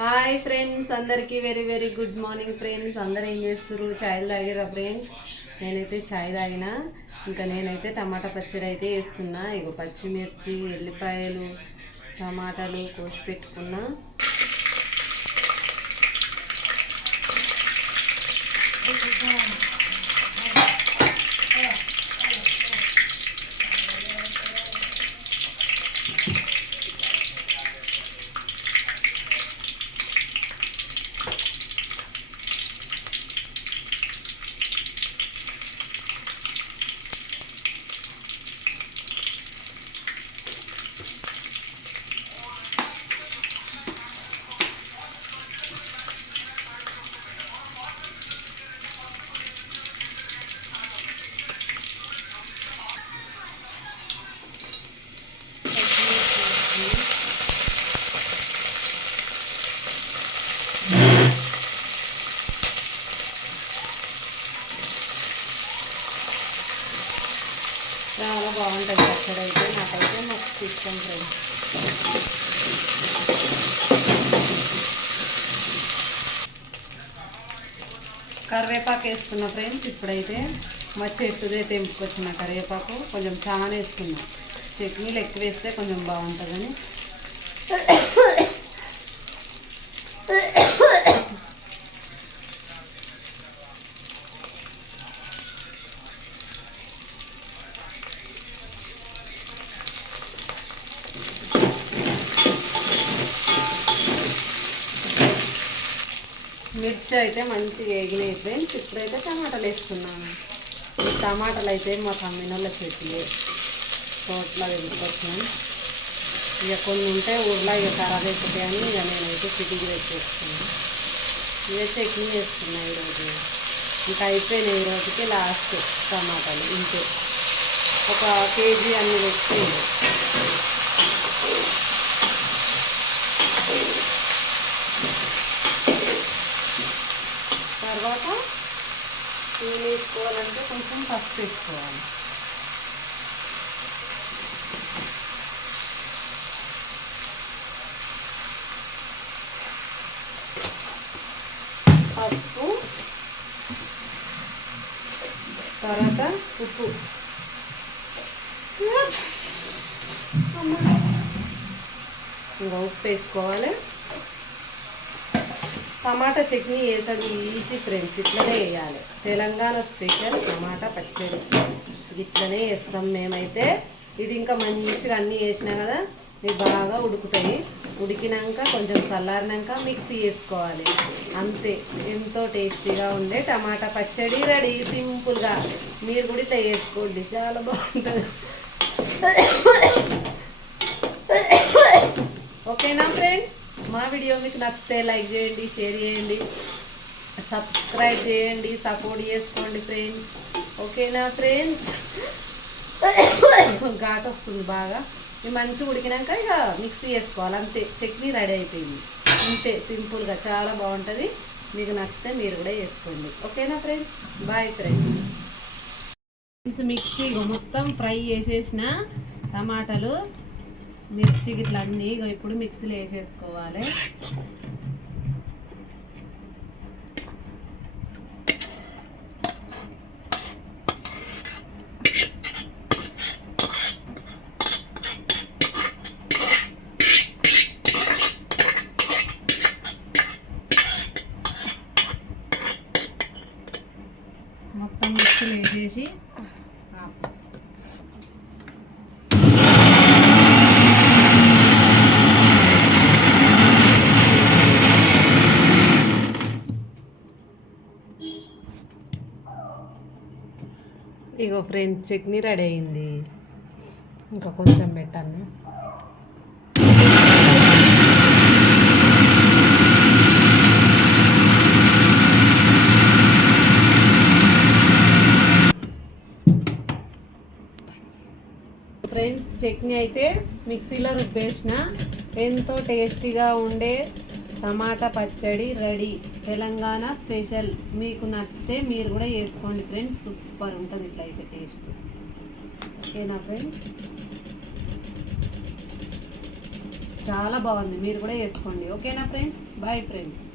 Hi friends, అందరికీ very very good morning friends. అందరూ ఏం చేస్తారు? ఛాయ్ తాగిరా ఫ్రెండ్స్? నేనైతే ఛాయ్ తాగిన. ఇంకా నేనైతే టమాటా పచ్చడి అయితే వేస్తున్నా. ఇగో పచ్చిమిర్చి, ఎల్లిపాయలు, టమాటాలు కోసి పెట్టుకున్నా. చాలా బాగుంటుంది పచ్చడి అయితే. నాకైతే మస్తు ఇష్టం ఫ్రెండ్స్. కరివేపాకు వేస్తున్నా ఫ్రెండ్స్. ఇప్పుడైతే మా చెట్టుదే తెంపుకొచ్చిన కరివేపాకు కొంచెం చాలా వేస్తున్నా. చట్నీలు ఎక్కువ వేస్తే కొంచెం బాగుంటుందని. మిర్చి అయితే మంచిగా వేగినాయి ఫ్రెండ్స్. ఇప్పుడైతే టమాటాలు వేస్తున్నాను. ఈ టమాటాలు అయితే మా తమ్మినోళ్ళ చెట్టు తోటలో వెళ్తున్నాను. ఇక కొన్ని ఉంటే ఊర్లో ఇక ఖరాబ్ అయిపోతాయని ఇక నేనైతే సిటీకి తెచ్చేస్తున్నాను. ఇక చట్నీ వేస్తున్నాను ఈరోజు. ఇంకా అయిపోయినాయి ఈరోజుకి లాస్ట్ టమాటాలు. ఇంతే ఒక కేజీ అన్ని తెచ్చి తర్వాత ఏం వేసుకోవాలంటే కొంచెం పసుపు వేసుకోవాలి. పసుపు తర్వాత ఉప్పు. ఇంకా ఉప్పు వేసుకోవాలి. టమాటా చట్నీ వేసాడు ఈజీ ఫ్రెండ్స్. ఇట్లనే వేయాలి. తెలంగాణ స్పెషల్ టమాటా పచ్చడి ఇట్లనే వేస్తాం మేమైతే. ఇది ఇంకా మంచిగా అన్నీ వేసినా కదా, ఇవి బాగా ఉడుకుతాయి. ఉడికినాక కొంచెం చల్లారినాక మిక్సీ వేసుకోవాలి. అంతే, ఎంతో టేస్టీగా ఉండే టమాటా పచ్చడి రెడీ. సింపుల్గా మీరు కూడా ఇట్లా వేసుకోండి, చాలా బాగుంటుంది. ఓకేనా ఫ్రెండ్స్? మా వీడియో మీకు నచ్చితే లైక్ చేయండి, షేర్ చేయండి, సబ్స్క్రైబ్ చేయండి, సపోర్ట్ చేసుకోండి ఫ్రెండ్స్. ఓకేనా ఫ్రెండ్స్? ఘాట్ వస్తుంది బాగా. ఇవి మంచిగా ఉడికినాక ఇక మిక్సీ వేసుకోవాలి. అంతే, చట్నీ రెడీ అయిపోయింది. అంతే సింపుల్గా చాలా బాగుంటుంది. మీకు నచ్చితే మీరు కూడా వేసుకోండి. ఓకేనా ఫ్రెండ్స్? Bye friends. మిక్సీ మొత్తం ఫ్రై చేసేసిన టమాటాలు, మిర్చి ఇట్లా అన్నీ ఇప్పుడు మిక్సీలో వేసేసుకోవాలి. మొత్తం మిక్సీలో వేసేసి ఇగో ఫ్రెండ్స్, చట్నీ రెడీ అయింది. ఇంకా కొంచెం పెట్టాను. ఫ్రెండ్స్, చట్నీ అయితే మిక్సీలో రుబ్బేసిన. ఎంతో టేస్టీగా ఉండే టమాటా పచ్చడి రెడీ. తెలంగాణ స్పెషల్. మీకు నచ్చితే మీరు కూడా వేసుకోండి ఫ్రెండ్స్. సూపర్ ఉంటుంది ఇట్లయితే టేస్ట్. ఓకేనా ఫ్రెండ్స్? చాలా బాగుంది. మీరు కూడా చేసుకోండి. ఓకేనా ఫ్రెండ్స్? Bye friends.